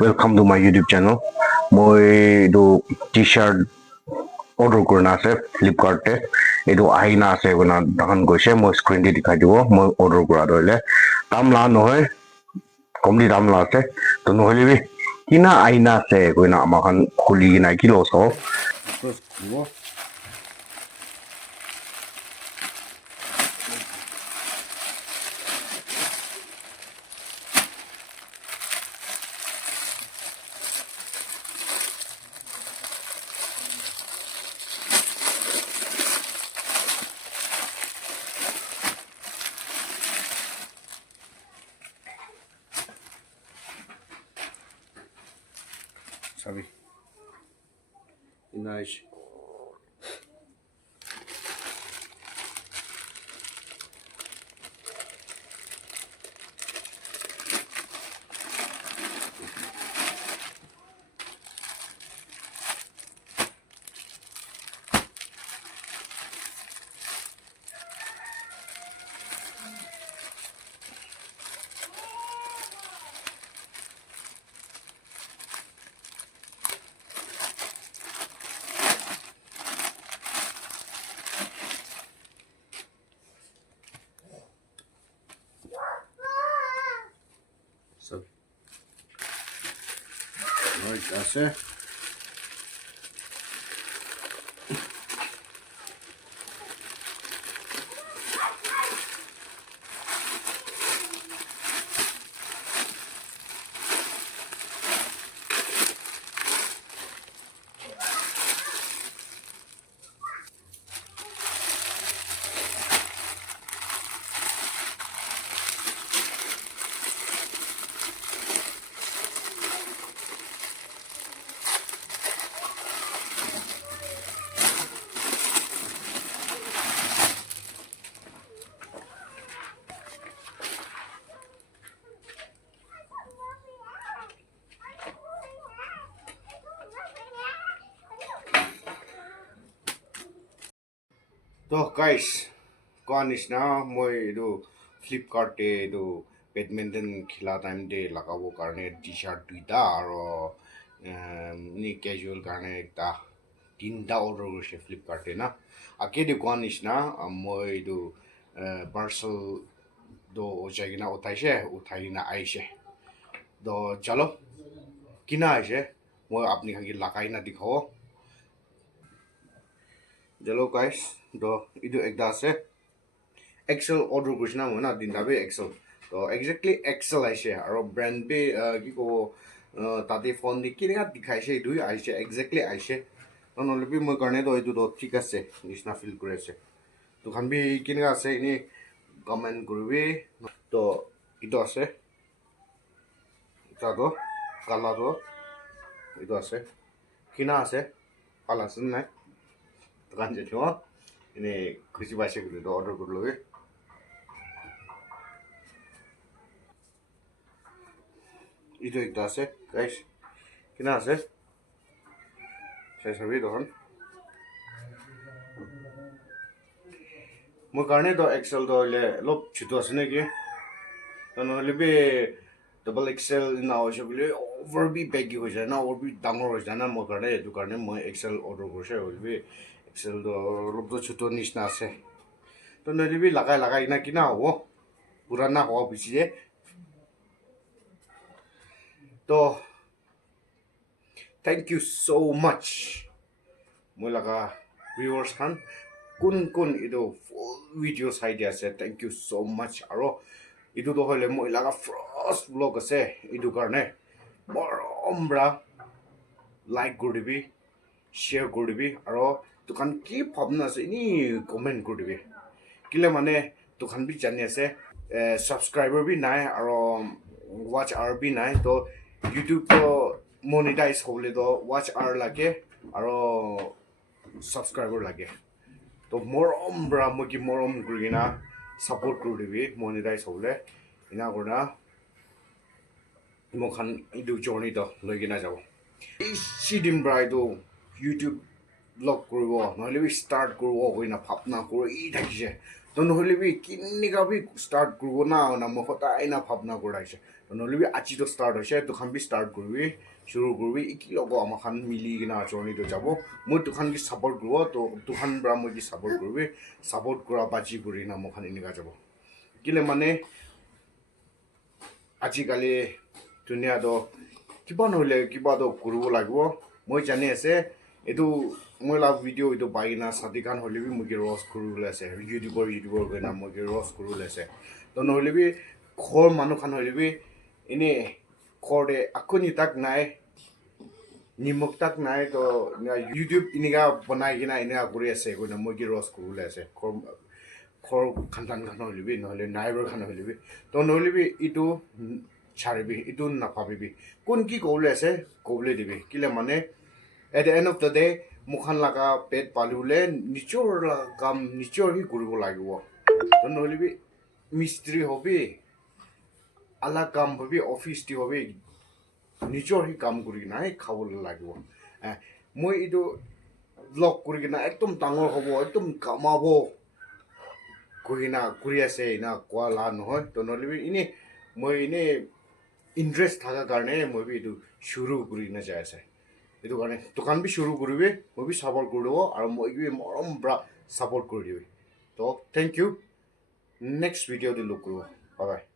Welcome to my YouTube channel. Moi do T-shirt order korna ase Flipkart te. Edu ahina ase kona dakan goise moi screen te dikhai dibo moi order kora doile. Tam la nohoy komdi dam la ase. To nohole bi kina ahina ase koina amakan khuli kina kilo so. First kubo. Sabi. Nice. So, right, that's it. So guys, Kanish na moi do Flipkart te do badminton khila time de lagabo karne t-shirt duita aro ni casual karne ekta tinta order korise Flipkart te na ake de Kanish na moi do parcel do ojagina uthai na aise do chalo kina aise moi apni khagi lagai na dikhao chalo guys do idu ekda ase Excel order kurishna mo na din dabe Excel to exactly Excel aise aro brand be ki ko tate phone di kiringa dikhaise du aise exactly aise to no lebi mo karne do edu do thik ase nishna feel kurese to khan bi kiringa ase ni comment kurbi to idu ase ita do kala do idu ase kina ase kala sun nai to kan je thyo ini khushi baise kuri do order kurlo be itu ekta ase guys kina ase sai sabi dohon mo karne do Excel do le lop chuto ase neki to no lebe double Excel na hoise bile over bi baggy hoise na over bi dangor hoise na mo karne etu karne mo Excel order korse holbe Excel do lop do chuto nishna ase to no lebe lagai na kina hobo purana howa bichi to thank you so much mulaga viewers khan kun ido full video side ase thank you so much aro idu to hole moi laga first vlog ase idu karne bra like koribi share koribi aro tukan ki bhabna ase ni comment koribi kile mane tukan bi jani ase subscriber bi nai aro watch hour bi nai to YouTube to monetize hole do watch hour lage aro subscriber lage to morom bra mo ki morom kurina support koribi monetize hole ina korna mo khan idu journey to logina jabo sidim bra idu YouTube vlog koribo নহলে বি start koribo hoina bhabna koro I thakise to নহলে বি kinni ka bi start koribo na mo hota aina bhabna koraise নহ'লে B আজি তো start হৈছে দোকান B start কৰিবি শুৰু কৰিবি কি লগ আমাৰ খান মিলি কিনা জৰ্ণিটো যাব মই দোকান কি ছাপৰ্ট কৰিব তো দোকান পৰা মই কি ছাপৰ্ট কৰিবি ছাপৰ্ট কৰা বাজি কৰি না মোৰ খান এনেকুৱা যাব কিলে মানে আজিকালি দুনিয়াটো কিবা নহ'লে কিবাটো কৰিব লাগিব মই জানি আছে এইটো মই লাভ ভিডিঅ' এইটো পাই কিনা ছাতি খান হ'লে বি মোক ৰছ কৰিবলৈ আছে ইউটিউবৰ গৈ না মোক ৰছ কৰিবলৈ আছে তো নহ'লে বি ঘৰ মানুহ খান হ'লে বি এনেই ঘৰতে আখনি তাক নাই নিমখ তাক নাই তো ইউটিউব এনেকা বনাই কিনা এনেকা কৰি আছে গৈ মই কি ৰছ কৰিবলৈ আছে ঘৰ খান হ'লে বি নহ'লে নাইবৰ খান হ'লে বি তো নহ'লে বি এইটো ছাড়িবি এইটো নাভাবিবি কোন কি ক'বলৈ আছে ক'বলৈ দিবি কিলে মানে at the end of the day মুখান লগা পেট পালিবলৈ নিজৰ কাম নিজৰ হি কৰিব লাগিব তো নহ'লে বি মিস্ত্ৰী হবি আলাগ কাম হবি অফিচ দি হবি নিজৰ হি কাম কৰি কিনে খাবলৈ লাগিব মই এইটো ব্লগ কৰি কিনে একদম ডাঙৰ হ'ব একদম কামাব কৰি আছে না কোৱা লা নহয় তো নহ'লে বি এনেই মই এনেই ইণ্টাৰেষ্ট থকাৰ কাৰণে মই বি এইটো শুৰু কৰি কিনে যাই আছে এইটো কাৰণে দোকান বি শুৰু কৰিবি মই বি ছাপৰ্ট কৰি দিব আৰু মই বি মৰম পৰা ছাপৰ্ট কৰি দিবি তো থেংক ইউ নেক্সট ভিডিঅ'টো লগ কৰিব বাই বাই